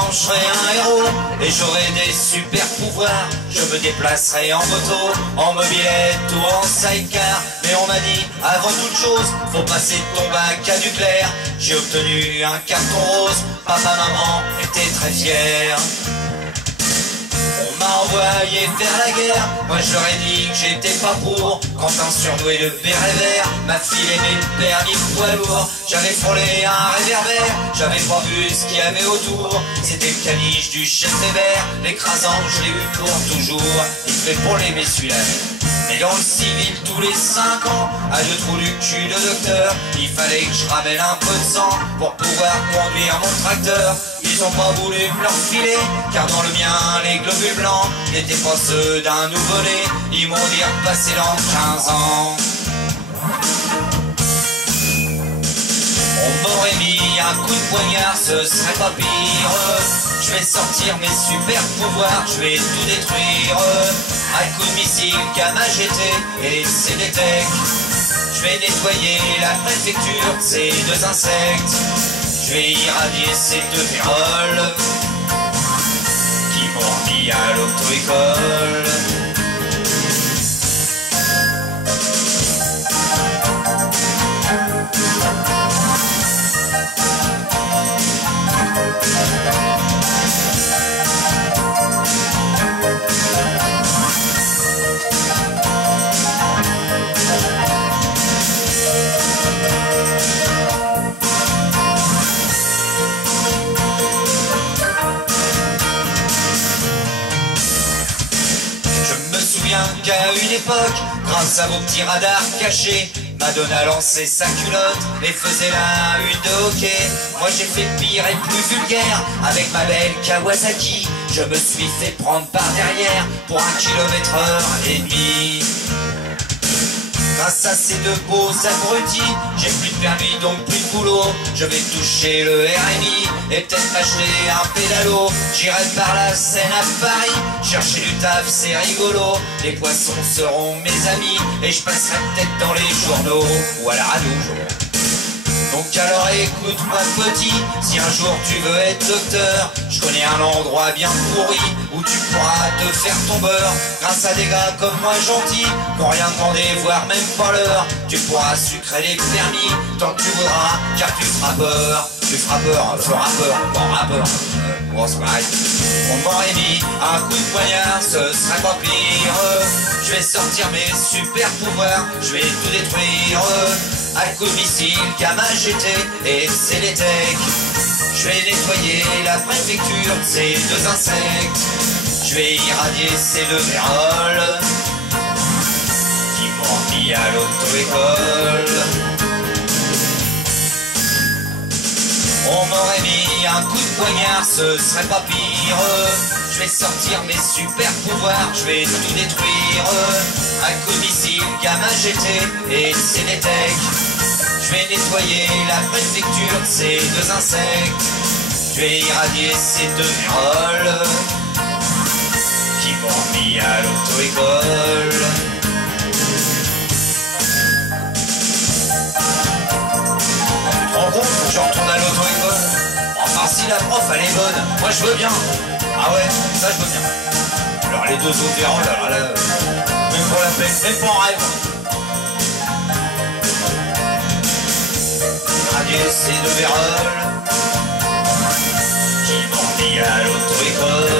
temps je serai un héros et j'aurai des super pouvoirs. Je me déplacerai en moto, en mobilette ou en sidecar. Mais on m'a dit, avant toute chose, faut passer ton bac à nucléaire. J'ai obtenu un carton rose, papa maman étaient très fiers. On m'a envoyé faire la guerre, moi je leur ai dit que j'étais pas pour. Quand un surdoué de béret vert m'a filé mes permis poids lourd. J'avais frôlé un réverbère, j'avais pas vu ce qu'il y avait autour. C'était le caniche du chef sévère, l'écrasant je l'ai eu pour toujours. Il fait pour les celui-là. Et dans le civil tous les 5 ans, à 2 trous du cul de docteur, il fallait que je ramène un peu de sang pour pouvoir conduire mon tracteur. Ils ont pas voulu me leur filer, car dans le mien les globules blancs n'étaient pas ceux d'un nouveau-né. Ils m'ont dit repasser dans 15 ans. On m'aurait mis un coup de poignard, ce serait pas pire. Je vais sortir mes super pouvoirs, je vais tout détruire. Un coup de missile, gamma GT et CDTech. Je vais nettoyer la préfecture de ces 2 insectes. Je vais irradier ces 2 féroles qui m'ont mis à l'auto-école. Qu'à une époque, grâce à vos petits radars cachés, Madonna lançait sa culotte et faisait la une de hockey. Moi j'ai fait pire et plus vulgaire avec ma belle Kawasaki. Je me suis fait prendre par derrière pour 1 km/h. Grâce à ces 2 beaux abrutis, j'ai plus de permis donc plus de boulot. Je vais toucher le RMI et peut-être m'acheter un pédalo. J'irai par la Seine à Paris, chercher du taf c'est rigolo. Les poissons seront mes amis et je passerai peut-être dans les journaux ou à la radio. Donc alors écoute-moi petit, si un jour tu veux être docteur, je connais un endroit bien pourri où tu pourras te faire ton beurre. Grâce à des gars comme moi gentils, qui n'ont rien demandé, voire même pas l'heure, tu pourras sucrer les permis tant que tu voudras, car tu feras peur. Tu feras peur, feras peur, bon rappeur. Bon c'est pareil. On m'aurait mis un coup de poignard, ce serait pas pire. Je vais sortir mes super pouvoirs, je vais tout détruire. Un coup de missile, gamma GT et CDTech. Je vais nettoyer la préfecture de ces 2 insectes. Je vais irradier ces 2 féroles qui m'ont mis à l'auto-école. On m'aurait mis un coup de poignard, ce serait pas pire. Je vais sortir mes super pouvoirs, je vais tout détruire. Un coup de missile, gamma GT et CDTech. Je vais nettoyer la préfecture de ces 2 insectes. Je vais irradier ces 2 féroles qui m'ont mis à l'auto-école. Tu te rends compte, faut que je retourne à l'auto-école. Enfin si la prof elle est bonne, moi je veux bien. Ah ouais, ça je veux bien. Alors les 2 autres féroles, alors là, même pour la peine, même pas en rêve. Ces 2 féroles qui m'ont mis à l'auto-école.